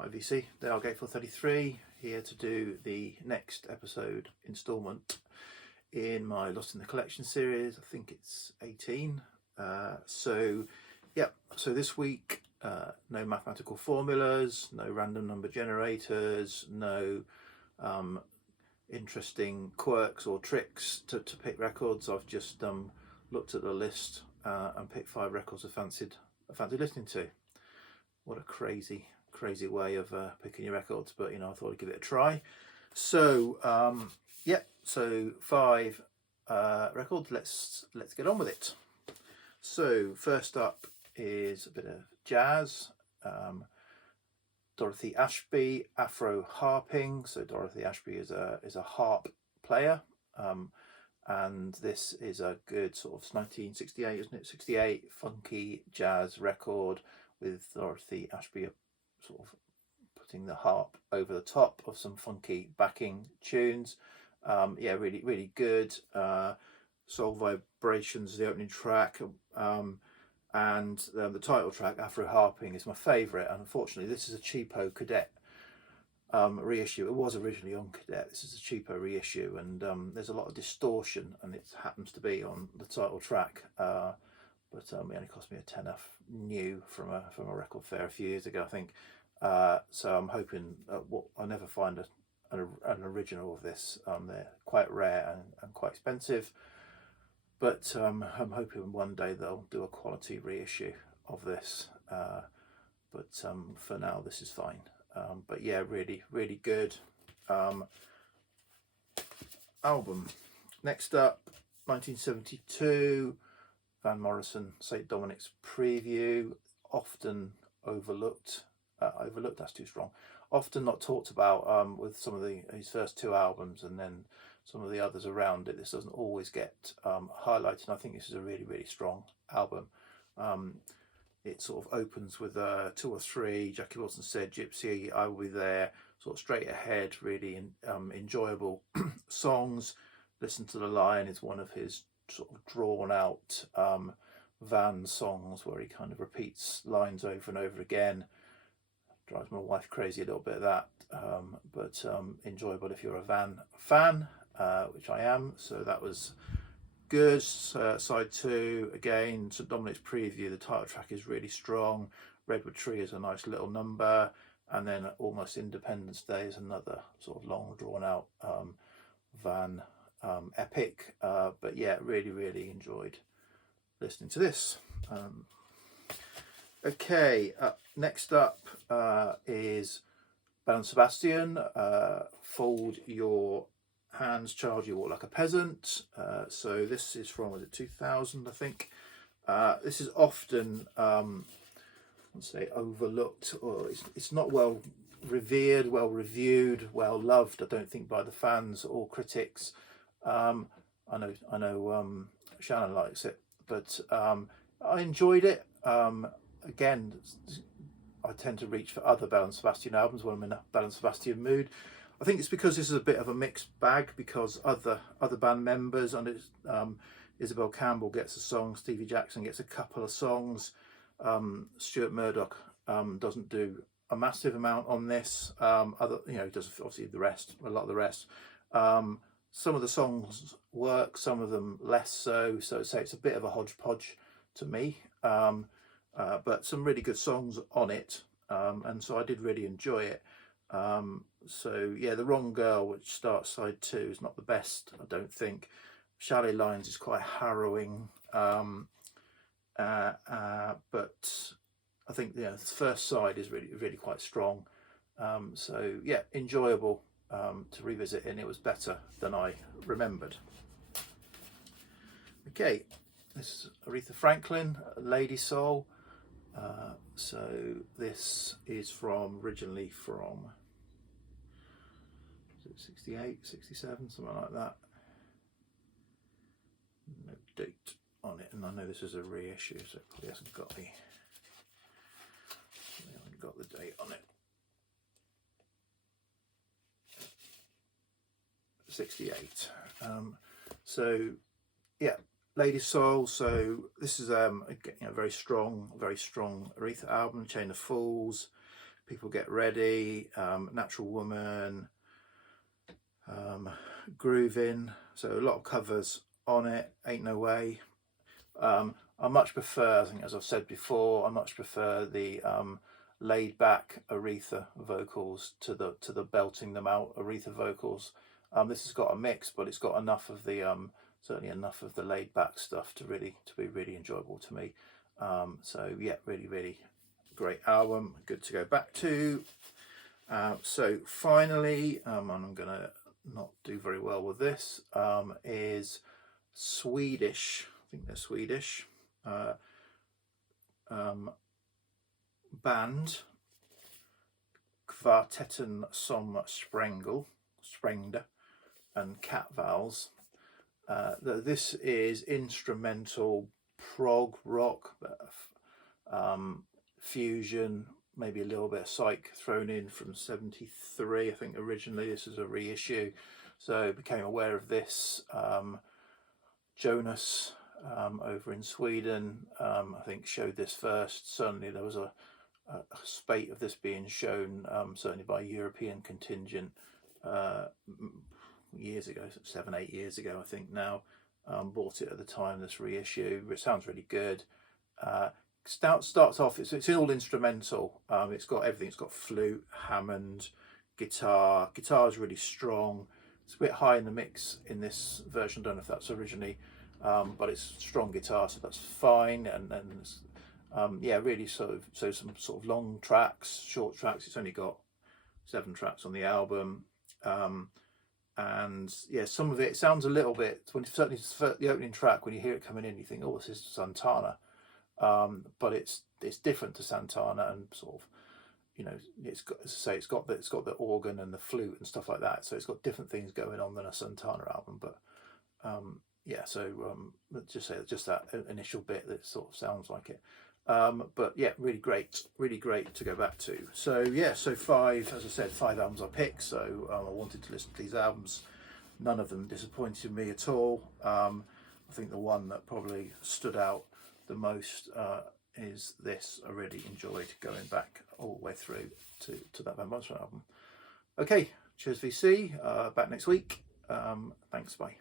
IVC, the Our Gateful 33, here to do the next episode instalment in my Lost in the Collection series. I think it's 18. So this week, no mathematical formulas, no random number generators, no interesting quirks or tricks to pick records. I've just looked at the list and picked 5 records I fancied listening to. What a crazy way of picking your records, but I thought I'd give it a try. So so 5 records. Let's get on with it. So first up is a bit of jazz. Dorothy Ashby, Afro harping. So Dorothy Ashby is a harp player, and this is a good sort of 1968, isn't it? 68 funky jazz record with Dorothy Ashby sort of putting the harp over the top of some funky backing tunes. Really good. Soul Vibrations, the opening track, and the title track, Afro Harping, is my favourite. And unfortunately, this is a cheapo Cadet reissue. It was originally on Cadet. This is a cheapo reissue, and there's a lot of distortion, and it happens to be on the title track. But it only cost me a tenner new from a record fair a few years ago, I think. So I'm hoping I'll never find an original of this. They're quite rare and quite expensive, but I'm hoping one day they'll do a quality reissue of this. But for now, this is fine. But yeah, really good album. Next up, 1972. Van Morrison, St. Dominic's Preview, often overlooked, that's too strong, often not talked about with some of his first 2 albums, and then some of the others around it. This doesn't always get highlighted, and I think this is a really strong album. It sort of opens with 2 or 3, Jackie Wilson Said, Gypsy, I Will Be There, sort of straight ahead, really enjoyable songs. Listen to the Lion is one of his sort of drawn out Van songs where he kind of repeats lines over and over again. Drives my wife crazy a little bit of that, but enjoyable if you're a Van fan, which I am. So that was good. Side 2, again, St. Dominic's Preview, the title track is really strong. Redwood Tree is a nice little number, and then Almost Independence Day is another sort of long drawn out Van epic, but yeah, really enjoyed listening to this. Next up is Belle and Sebastian, Fold Your Hands, Child, You Walk Like a Peasant. So this is from, was it 2000, I think. This is often let's say overlooked, or it's not well revered, well reviewed, well loved, I don't think, by the fans or critics. I know Shannon likes it, but I enjoyed it. Again, I tend to reach for other Belle and Sebastian albums when I'm in a Belle and Sebastian mood. I think it's because this is a bit of a mixed bag, because other band members, and it's Isabel Campbell gets a song, Stevie Jackson gets a couple of songs, Stuart Murdoch doesn't do a massive amount on this. Does obviously a lot of the rest. Some of the songs work, some of them less so. So it's a bit of a hodgepodge to me, but some really good songs on it, and so I did really enjoy it. So yeah, The Wrong Girl, which starts side 2, is not the best, I don't think. Chalet Lines is quite harrowing, but I think the first side is really quite strong. So yeah, enjoyable to revisit, and it was better than I remembered. Okay, this is Aretha Franklin, Lady Soul. So this is originally from 68, 67, something like that. No date on it, and I know this is a reissue, so it probably hasn't got the date on it. 68. So yeah, Lady Soul. So this is a very strong Aretha album. Chain of Fools, People Get Ready, Natural Woman, Groovin'. So a lot of covers on it. Ain't No Way. I much prefer, I think as I've said before, I much prefer the laid back Aretha vocals to the belting them out Aretha vocals. This has got a mix, but it's got enough of the certainly enough of the laid back stuff to be really enjoyable to me. So yeah, really great album, good to go back to. So finally, and I'm gonna not do very well with this, is Swedish. I think they're Swedish. Band Kvartetten som Sprängde and Cat Vowels. This is instrumental prog rock, fusion, maybe a little bit of psych thrown in from '73. I think originally this is a reissue, so I became aware of this. Jonas over in Sweden, I think showed this first. Certainly there was a spate of this being shown, certainly by a European contingent years ago, 7-8 years ago, I think now. Bought it at the time, this reissue. It sounds really good. Starts off, it's all instrumental. It's got everything. It's got flute, Hammond, guitar. Guitar is really strong. It's a bit high in the mix in this version. I don't know if that's originally, but it's strong guitar, so that's fine. And yeah, really so some sort of long tracks, short tracks. It's only got 7 tracks on the album. And yeah, some of it sounds a little bit, certainly the opening track, when you hear it coming in, you think, oh, this is Santana. But it's different to Santana, and sort of, you know, it's got, as I say, it's got the organ and the flute and stuff like that, so it's got different things going on than a Santana album. But yeah, so let's just say just that initial bit that sort of sounds like it. But yeah, really great to go back to. So yeah, so 5, as I said, 5 albums I picked. So I wanted to listen to these albums. None of them disappointed me at all. I think the one that probably stood out the most is this. I really enjoyed going back all the way through to that Van Brunswick album. Okay, cheers VC, back next week. Thanks, bye.